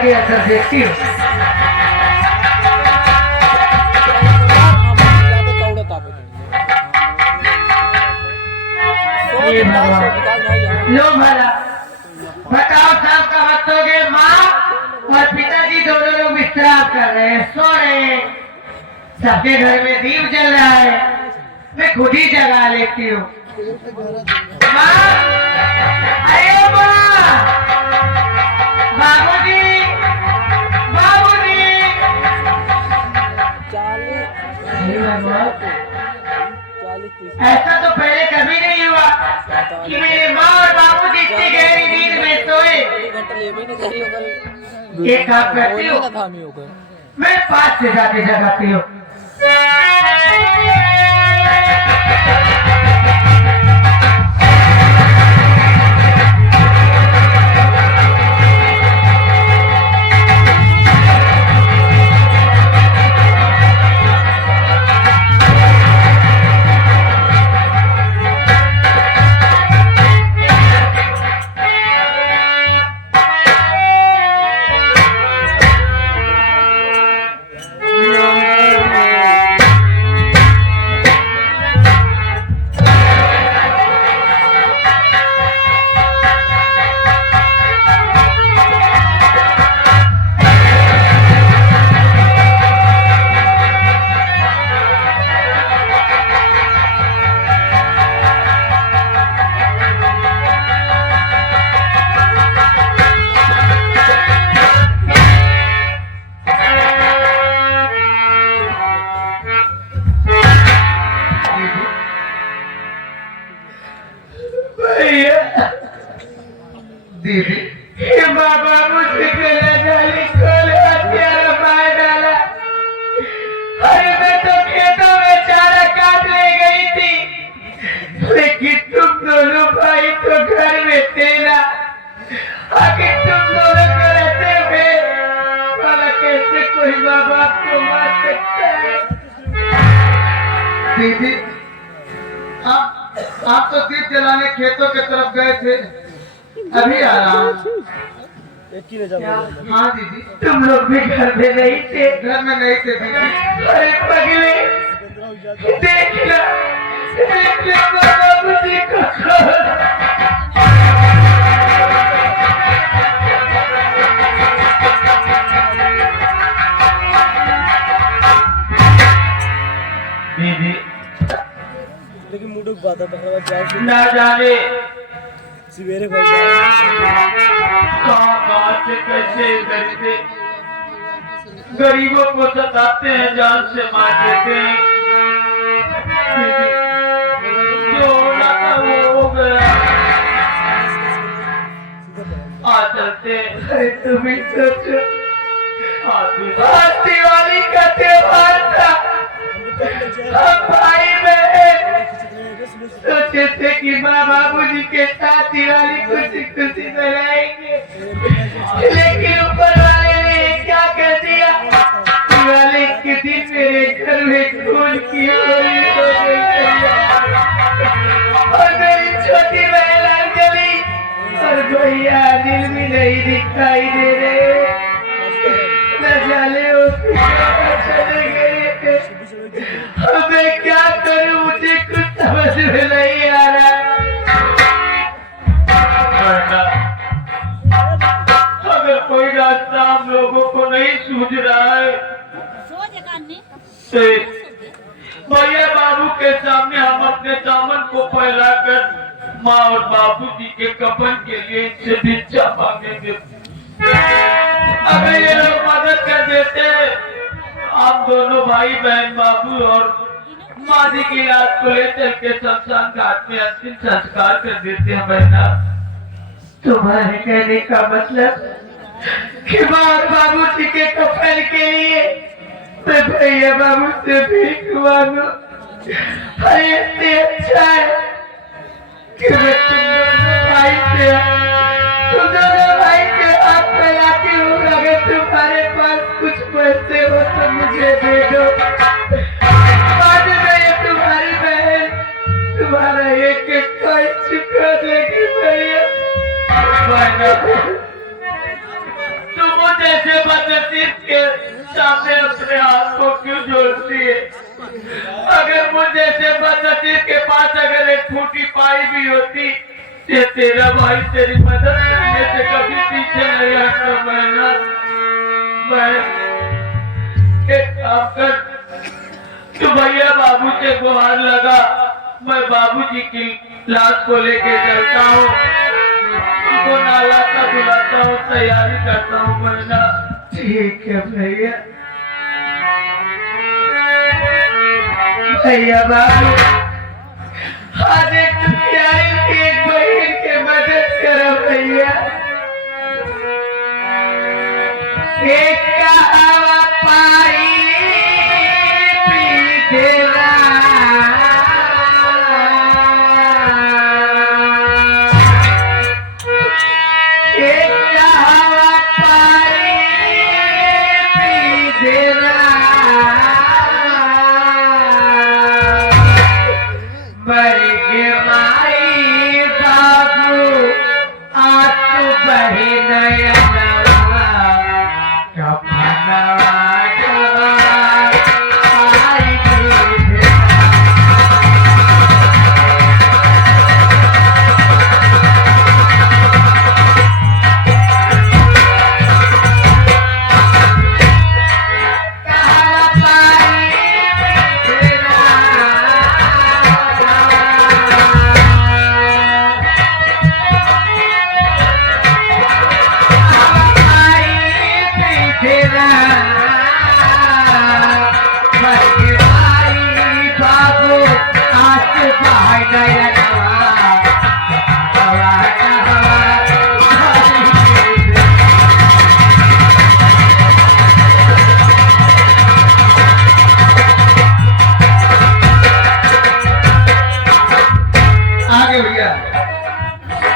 के अंदर देखती हूँ। ये लो भला बताओ, शाम का वक्त हो गए, माँ और पिताजी दोनों लोग विश्राम कर रहे हैं, सो रहे हैं। सबके घर में दीप जल रहा है, मैं खुद ही जगा लेती हूँ। माँ, अरे माँ, बाबूजी, बाबूजी। ऐसा तो पहले कभी नहीं हुआ कि मेरे माँ और बाबूजी इतनी गहरी नींद में सोए। एक काम करती हूँ, मैं 5 से जाके जगाती हूँ। दीदी, ये बाबा मुझे गला डाली खोल हथियारा मार डाला। अरे मैं तो खेतों में चारा काट ले गई थी, लेकिन तुम दोनों भाई तो घर में थे ना। आखिर तुम दोनों को रहते हुए भला कैसे कोई माँ बाप को मार सकता है? दीदी, आप तो दीप जलाने खेतों की तरफ गए थे, अभी आ रहा हूँ। हाँ दीदी, तुम लोग भी घर में नहीं थे? घर में नहीं थे दीदी। अरे पगले, देखना बाबूजी को दीदी, लेकिन मुडुक बात है ना जाने सवेरे कहाँ से कैसे करते गरीबों को सताते हैं, जान से मार देते हैं। जो होना था वो हो गया, आ चलते। अरे तुम्हें सोचो, आज दिवाली का त्योहार था, हम भाई बहन सोचे थे कि माँ बाबूजी के साथ दिवाली खुशी खुशी मनाएंगे, लेकिन ऊपर वाले ने क्या कर दिया? दिवाली के दिन मेरे घर में खून की होली हो गई और मेरी छोटी बहन अंजलि और भैया दिल भी नहीं दिखाई दे रहे। न जाने वो चले गए। मैं क्या करूं, मुझे कुछ समझ में नहीं आ रहा। अगर कोई रास्ता हम लोगों को नहीं सूझ रहा है तो भैया बाबू के सामने हम अपने दामन को फैलाकर माँ और बाबू जी के कफन के लिए इनसे भिक्षा मांगेंगे। अगर ये लोग मदद कर देते हैं, आप दोनों भाई बहन बाबू और माँ जी की लाश को ले चल के शमशान घाट में अंतिम संस्कार कर देते हैं। बहना, तुम्हारे कहने का मतलब कि माँ और बाबू जी के कफन के लिए मैं भैया बाबू से भीख मांगू? अरे इससे अच्छा है कि मैं तुम दोनों भाई से हाथ फैलाती हूँ। अगर तुम्हारे पास कुछ पैसे हो तो मुझे दे दो। बाद में ये तुम्हारी बहन तुम्हारा एक एक कोई चुका देगी भैया। तुम मुझे नसीब के सामने अपने हाथ को क्यों जोड़ती है? अगर मुझे से बदनसीब के पास अगर एक फूटी पाई भी होती तो तेरा भाई तेरी मदद करने से कभी पीछे नहीं हटता। मैं एक काम कर, तू भैया बाबू से गुहार लगा, मैं बाबूजी की लाश को लेके चलता हूँ, उनको नहलाता धुलाता हूँ, तैयारी करता हूँ। मरना ठीक है भैया। भैया बाबू आज एक प्यारी सी एक बहन के मदद करो भैया। एक का हवा पाई पी देना, एक का हवा पाई पी देना, मर गे माई बाबू आंसू बहे नयनवा, कफनवा आई पी देना।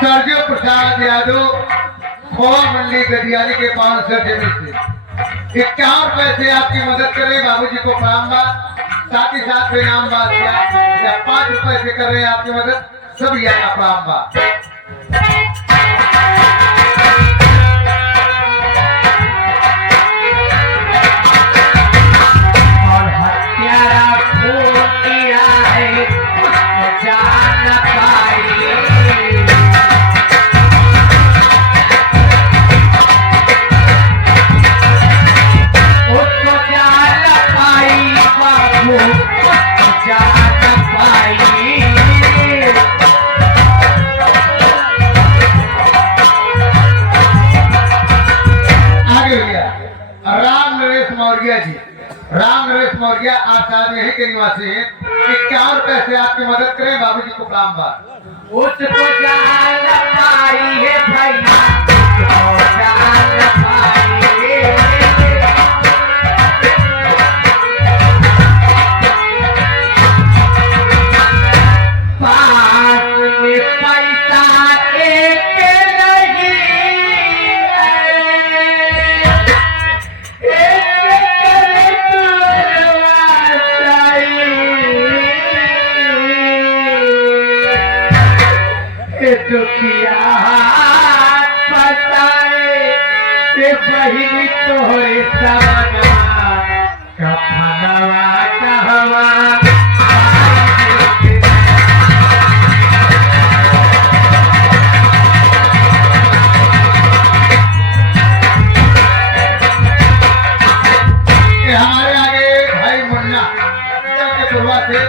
सरजू प्रसाद यादव खोवा मंडी गदियाली के 500 से 51 पैसे आपकी मदद करें। बाबूजी को प्रणाम बा, साथ ही साथ इनाम बात या 5 रुपए से कर रहे हैं आपकी मदद, सब यहाँ प्रणाम बा। और हत्यारा खून किया है वो जान न पाई, उसको जान न पाई बाबू, जान न पाई। आगे भैया राम नरेश मौर्य जी, राम नरेश मौर्य आसाद यही के निवासी हैं। 51 पैसे आपकी मदद करें, बाबूजी को प्रणाम बा। उसको जान न पाई है भैया, उसको जान न पाई है। पास में पैसा एक नहीं है, एक दुखिया हाथ पसारे से बहिनी तोहरे सामना, कफनवा कहवा हमारे आगे भाई मुन्ना के शुरुआत से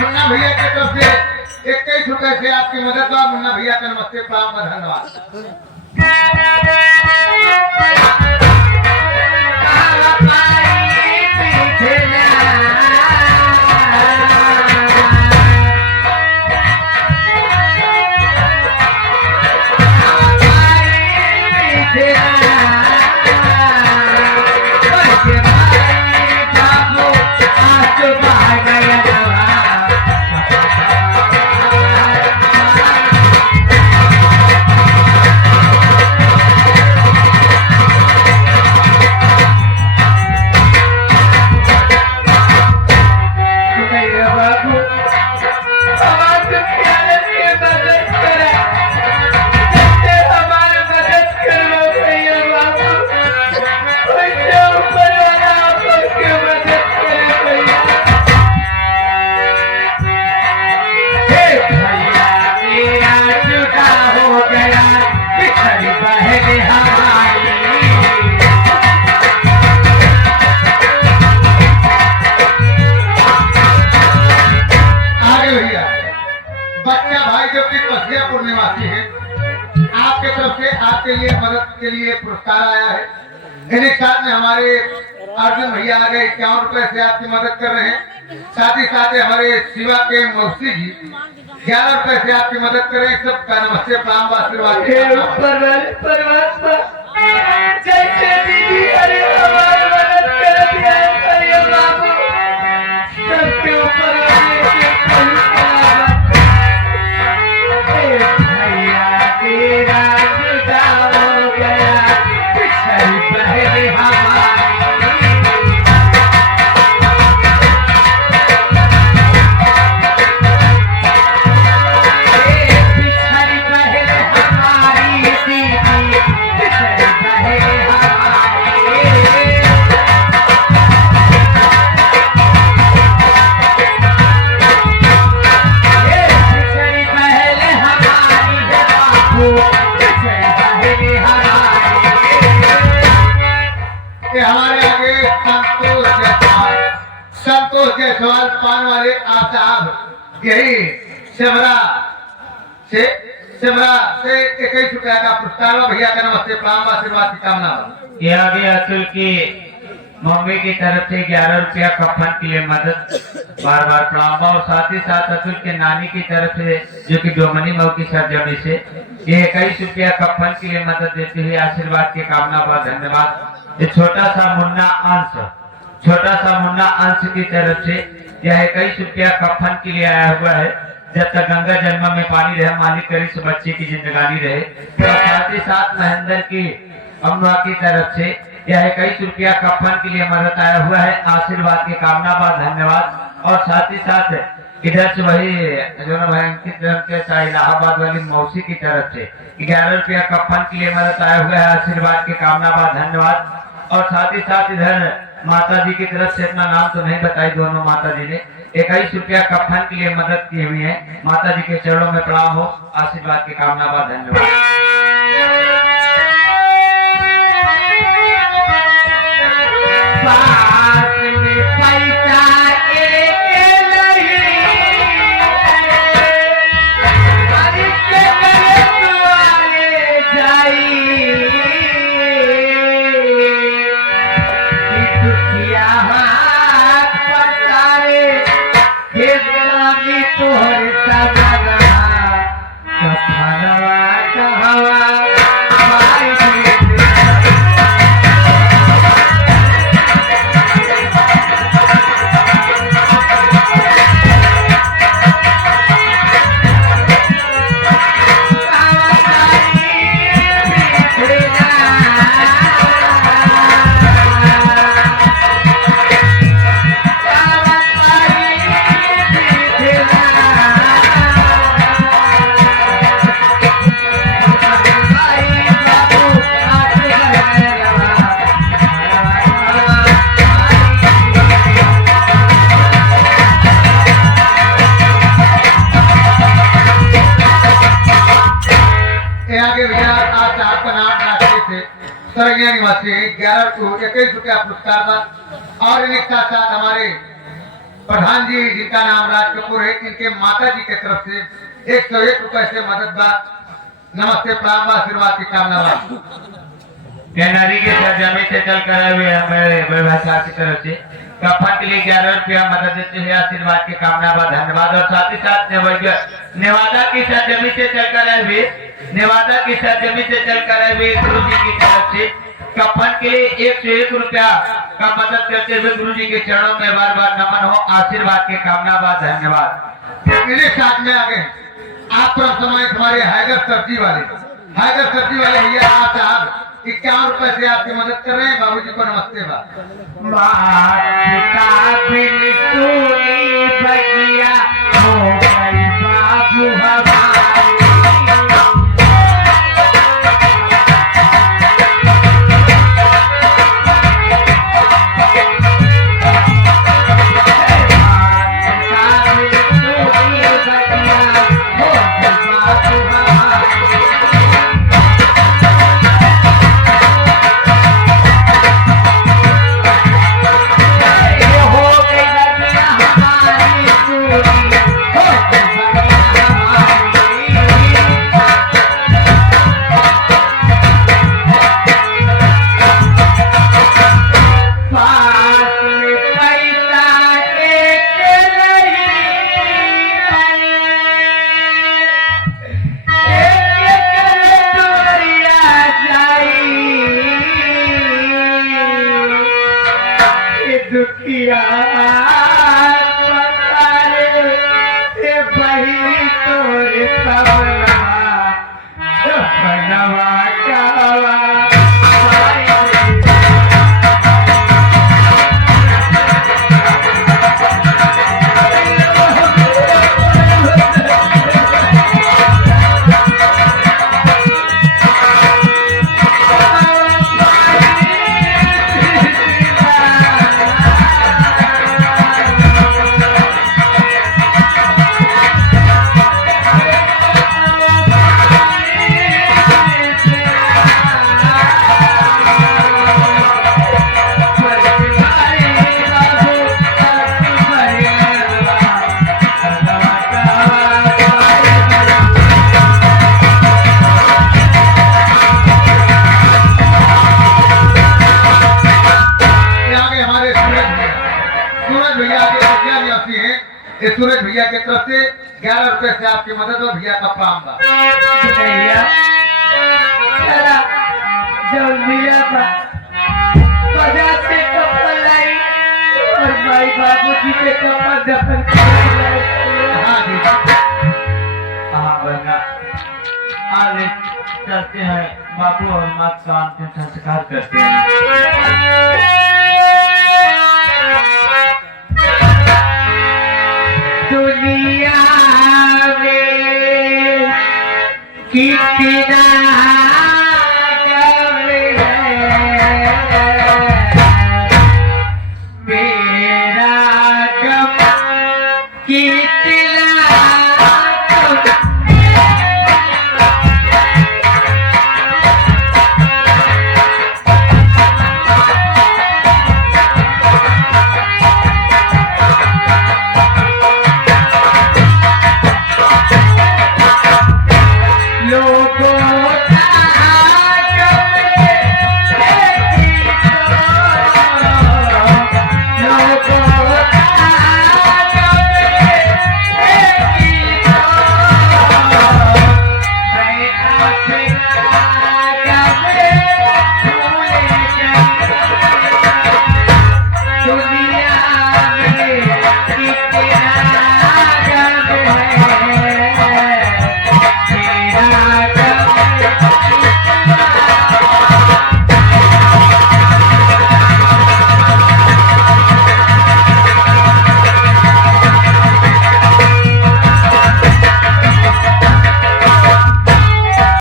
मुन्ना भैया की तरफ से 21 रुपए से आपकी मदद बा। मुन्ना भैया का नमस्ते प्रणाम धन्यवाद। पुरस्कार आया है। इन्हीं साथ में हमारे अर्जुन भैया आ गए, 51 रुपए से आपकी मदद कर रहे हैं। साथ ही साथ हमारे शिवा के मौसी जी 11 रुपए से आपकी मदद कर रहे हैं। सबका नमस्ते, प्रणाम व आशीर्वाद। हे ऊपर वाले परमात्मा, जैसे दीदी अरे हमारी मदद कर दिया है बाबू, सबके ऊपर वाले के कोई सलामत। हे भैया तेरा जुदा हो गया, पिछड़ी पहले हमारी। हमारे आगे संतोष जायसवाल पान वाले आप साहब, यही सिमरा से 21 रुपया का पुरस्कार। भैया का नमस्ते, प्रणाम व आशीर्वाद की कामना। ये आगे अतुल की मम्मी की तरफ से 11 रुपया कफन के लिए मदद, बार बार प्रणाम। और साथ ही साथ अतुल के नानी की तरफ से जो कि डोमनी मऊ की सरजमी से ये 21 रुपया कफन के लिए मदद देते हुए आशीर्वाद की कामना व धन्यवाद। ये छोटा सा मुन्ना अंश की तरफ से यह 21 रुपया कफन के लिए आया हुआ है। जब तक गंगा जन्म में पानी रहे, मालिक करी से बच्चे की जिंदगानी रहे। और साथ ही साथ महेंद्र की अम्मा की तरफ से यह 21 रुपया कफन के लिए मदद आया हुआ है। आशीर्वाद की कामना व धन्यवाद। और साथ ही साथ इधर से वही जो अंकित के इलाहाबाद वाली मौसी की तरफ से 11 रुपया कफन के लिए मदद आया हुआ है। आशीर्वाद की कामना व धन्यवाद। और साथ ही साथ इधर माता जी की तरफ से, अपना नाम तो नहीं बताई, दोनों माता जी ने 21 रुपया कफन के लिए मदद की हुई है। माता जी के चरणों में प्रणाम हो, आशीर्वाद की कामना व धन्यवाद। निवासी 11 को 21 रुपया पुरस्कार था। और इनके साथ साथ हमारे प्रधान जी जिनका नाम राज कपूर है, इनके माता जी की तरफ से 101 रुपए से मदद बा। नमस्ते, प्रणाम व आशीर्वाद की कामना बा। नदी के सरजमी से चल कर हुए हमारे व्यवसाय की तरफ से कफन के लिए 11 रुपया मदद देते हुए आशीर्वाद की कामना व धन्यवाद। और साथ ही साथ नेवादा की सरजमी से चल कर हुए गुरु जी की तरफ से कफन के लिए 101 रुपया का मदद करते हुए गुरु जी के चरणों में बार बार नमन हो, आशीर्वाद की कामना व धन्यवाद। मेरे साथ में आ गए आप समय हमारे हैदर सब्जी वाले भैया आप साहब 51 रुपए से आपकी मदद कर रहे हैं। बाबूजी को नमस्ते बा। बाबू हमारी दुखिया बताए ए बही तोरे सबला सपनवा कावा सूरज भैया की तरफ से 11 रुपए से आपकी मदद और भैया का प्राम बा। भैया चला जब भैया का बाजार से कपड़ा लाई और भाई बाबूजी के कपड़ा दफन हाँ जी हाँ बना आगे चलते हैं बाबू और माँ का अंतिम संस्कार करते हैं। दुनिया में कितना